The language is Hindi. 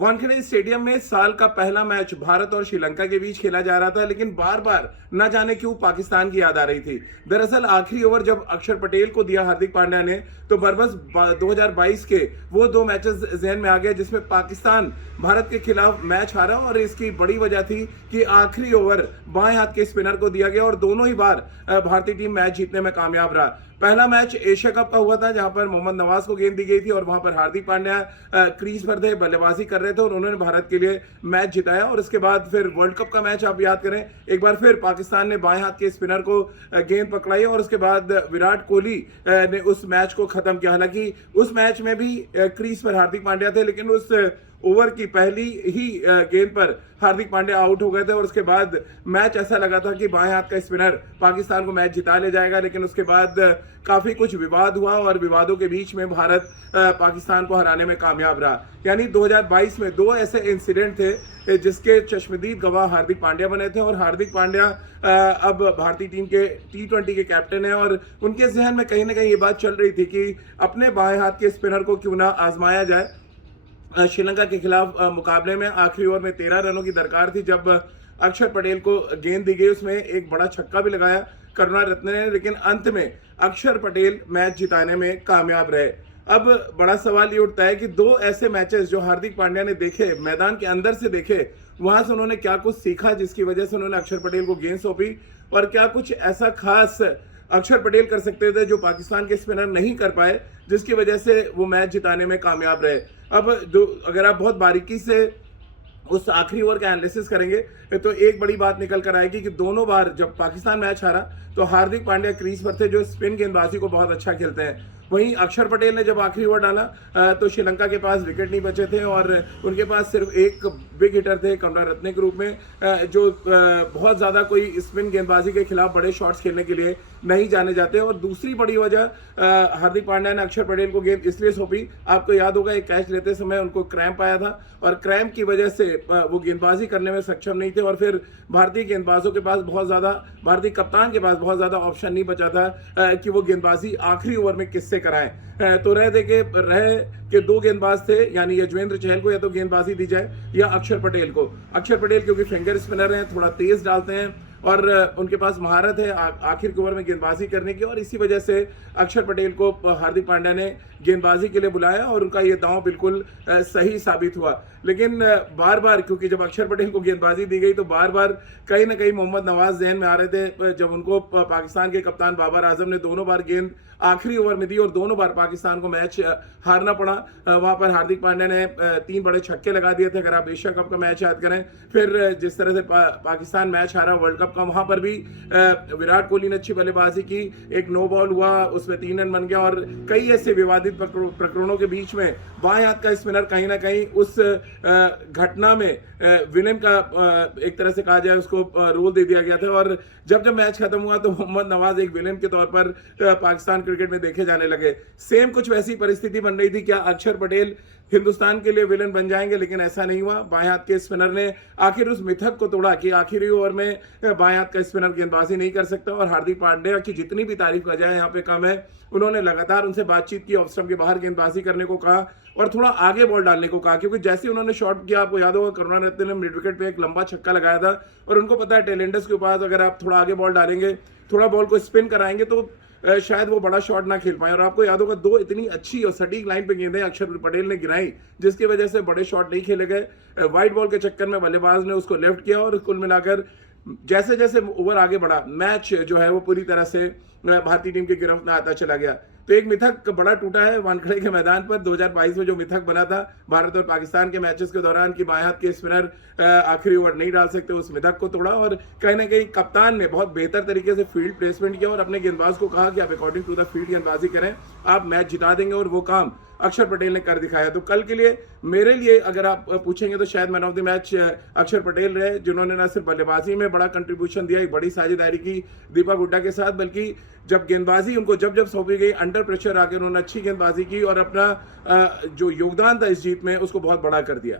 वानखेड़े स्टेडियम में साल का पहला मैच भारत और श्रीलंका के बीच खेला जा रहा था, लेकिन बार बार न जाने क्यों पाकिस्तान की याद आ रही थी। दरअसल आखिरी ओवर जब अक्षर पटेल को दिया हार्दिक पांड्या ने, तो बरबस 2022 के वो दो मैचेस जहन में आ गए जिसमें पाकिस्तान भारत के खिलाफ मैच हारा, और इसकी बड़ी वजह थी कि आखिरी ओवर बाएं हाथ के स्पिनर को दिया गया और दोनों ही बार भारतीय टीम मैच जीतने में कामयाब रहा। पहला मैच एशिया कप का हुआ था जहां पर मोहम्मद नवाज को गेंद दी गई थी और वहां पर हार्दिक पांड्या क्रीज पर थे, बल्लेबाजी कर रहे थे और उन्होंने भारत के लिए मैच जिताया। और इसके बाद फिर वर्ल्ड कप का मैच आप याद करें, एक बार फिर पाकिस्तान ने बाएं हाथ के स्पिनर को गेंद पकड़ाई और उसके बाद विराट कोहली ने उस मैच को खत्म किया। हालांकि उस मैच में भी क्रीज पर हार्दिक पांड्या थे, लेकिन उस ओवर की पहली ही गेंद पर हार्दिक पांड्या आउट हो गए थे और उसके बाद मैच ऐसा लगा था कि बाएं हाथ का स्पिनर पाकिस्तान को मैच जिता ले जाएगा। लेकिन उसके बाद काफी कुछ विवाद हुआ और विवादों के बीच में भारत पाकिस्तान को हराने में कामयाब रहा। यानी 2022 में दो ऐसे इंसिडेंट थे जिसके चश्मदीद गवाह हार्दिक पांड्या बने थे, और हार्दिक पांड्या अब भारतीय टीम के T20 के कैप्टन हैं और उनके जहन में कहीं ना कहीं ये बात चल रही थी कि अपने बाएं हाथ के स्पिनर को क्यों ना आजमाया जाए। श्रीलंका के खिलाफ मुकाबले में आखिरी ओवर में 13 रनों की दरकार थी जब अक्षर पटेल को गेंद दी गई, उसमें एक बड़ा छक्का भी लगाया करुणारत्ने ने, लेकिन अंत में अक्षर पटेल मैच जिताने में कामयाब रहे। अब बड़ा सवाल ये उठता है कि दो ऐसे मैचेस जो हार्दिक पांड्या ने देखे, मैदान के अंदर से देखे, वहां से उन्होंने क्या कुछ सीखा जिसकी वजह से उन्होंने अक्षर पटेल को गेंद सौंपी, और क्या कुछ ऐसा खास अक्षर पटेल कर सकते थे जो पाकिस्तान के स्पिनर नहीं कर पाए, जिसकी वजह से वो मैच जिताने में कामयाब रहे। अब अगर आप बहुत बारीकी से उस आखिरी ओवर का एनालिसिस करेंगे तो एक बड़ी बात निकल कर आएगी कि दोनों बार जब पाकिस्तान मैच हारा तो हार्दिक पांड्या क्रीज पर थे जो स्पिन गेंदबाजी को बहुत अच्छा खेलते हैं। वहीं अक्षर पटेल ने जब आखिरी ओवर डाला तो श्रीलंका के पास विकेट नहीं बचे थे और उनके पास सिर्फ एक बिग हिटर थे करुणारत्ने के रूप में, जो बहुत ज़्यादा कोई स्पिन गेंदबाजी के खिलाफ बड़े शॉट्स खेलने के लिए नहीं जाने जाते। और दूसरी बड़ी वजह हार्दिक पांड्या ने अक्षर पटेल को गेंद इसलिए सौंपी, आपको याद होगा एक कैच लेते समय उनको क्रैम्प आया था और क्रैम्प की वजह से वो गेंदबाजी करने में सक्षम नहीं थे और फिर भारतीय गेंदबाजों के पास बहुत ज़्यादा, भारतीय कप्तान के पास बहुत ज़्यादा ऑप्शन नहीं बचा था कि वो गेंदबाजी आखिरी ओवर में किससे कराएं। तो रहे के दो गेंदबाज थे, यानी यजवेंद्र चहल को या तो गेंदबाजी दी जाए या अक्षर पटेल को। अक्षर पटेल क्योंकि फिंगर स्पिनर हैं, थोड़ा तेज डालते हैं और उनके पास महारत है आखिर के ओवर में गेंदबाजी करने की, और इसी वजह से अक्षर पटेल को हार्दिक पांड्या ने गेंदबाजी के लिए बुलाया और उनका ये दांव बिल्कुल सही साबित हुआ। लेकिन बार बार क्योंकि जब अक्षर पटेल को गेंदबाजी दी गई तो बार बार कहीं ना कहीं मोहम्मद नवाज जहन में आ रहे थे, जब उनको पाकिस्तान के कप्तान बाबर आजम ने दोनों बार गेंद आखिरी ओवर में दी और दोनों बार पाकिस्तान को मैच हारना पड़ा। वहां पर हार्दिक पांड्या ने 3 बड़े छक्के लगा दिए थे, अगर आप एशिया कप का मैच याद करें। फिर जिस तरह से पाकिस्तान मैच हारा वर्ल्ड कप का, वहां पर भी विराट कोहली ने अच्छी बल्लेबाजी की, एक नो बॉल हुआ उसमें 3 रन बन गया, और कई ऐसे विवादित प्रकरणों के बीच में बाएं हाथ का स्पिनर कहीं ना कहीं उस घटना में विलेन का एक तरह से कहा जाए उसको रोल दे दिया गया था। और जब मैच खत्म हुआ तो मोहम्मद नवाज एक विलेन के तौर पर पाकिस्तान क्रिकेट में देखे जाने लगे। सेम कुछ वैसी परिस्थिति बन रही थी, क्या अक्षर पटेल हिंदुस्तान के लिए विलेन बन जाएंगे, लेकिन ऐसा नहीं हुआ। बाएं हाथ के स्पिनर ने आखिर उस मिथक को तोड़ा कि आखिरी ओवर में बाएं हाथ का स्पिनर गेंदबाजी नहीं कर सकता, और हार्दिक पांड्या की जितनी भी तारीफ की जाए यहाँ पे कम है। उन्होंने लगातार उनसे बातचीत की, ऑफ स्टंप के बाहर गेंदबाजी करने को कहा और थोड़ा आगे बॉल डालने को कहा, क्योंकि जैसे उन्होंने शॉट किया, आपको याद होगा करुणारत्ने ने मिड विकेट पे एक लंबा छक्का लगाया था और उनको पता है टेलेंडस के पास अगर आप थोड़ा आगे बॉल डालेंगे, थोड़ा बॉल को स्पिन कराएंगे तो शायद वो बड़ा शॉट ना खेल पाए। और आपको याद होगा 2 इतनी अच्छी और सटीक लाइन पे गेंदें अक्षर पटेल ने गिराई जिसकी वजह से बड़े शॉट नहीं खेले गए। वाइट बॉल के चक्कर में बल्लेबाज ने उसको लेफ्ट किया और कुल मिलाकर जैसे जैसे ओवर आगे बढ़ा मैच जो है वो पूरी तरह से भारतीय टीम की गिरफ्त में आता चला गया। तो एक मिथक बड़ा टूटा है वानखेड़े के मैदान पर। 2022 में जो मिथक बना था भारत और पाकिस्तान के मैचेस के दौरान कि बाएं हाथ के स्पिनर आखिरी ओवर नहीं डाल सकते, उस मिथक को तोड़ा और कहीं ना कहीं कप्तान ने बहुत बेहतर तरीके से फील्ड प्लेसमेंट किया और अपने गेंदबाज को कहा कि आप अकॉर्डिंग टू द फील्ड गेंदबाजी करें, आप मैच जिता देंगे, और वो काम अक्षर पटेल ने कर दिखाया। तो कल के लिए मेरे लिए अगर आप पूछेंगे तो शायद मैन ऑफ द मैच अक्षर पटेल रहे, जिन्होंने न सिर्फ बल्लेबाजी में बड़ा कंट्रीब्यूशन दिया, एक बड़ी साझेदारी की दीपक हुड्डा के साथ, बल्कि जब गेंदबाजी उनको जब सौंपी गई अंडर प्रेशर आकर उन्होंने अच्छी गेंदबाजी की और अपना जो योगदान था इस जीत में उसको बहुत बड़ा कर दिया।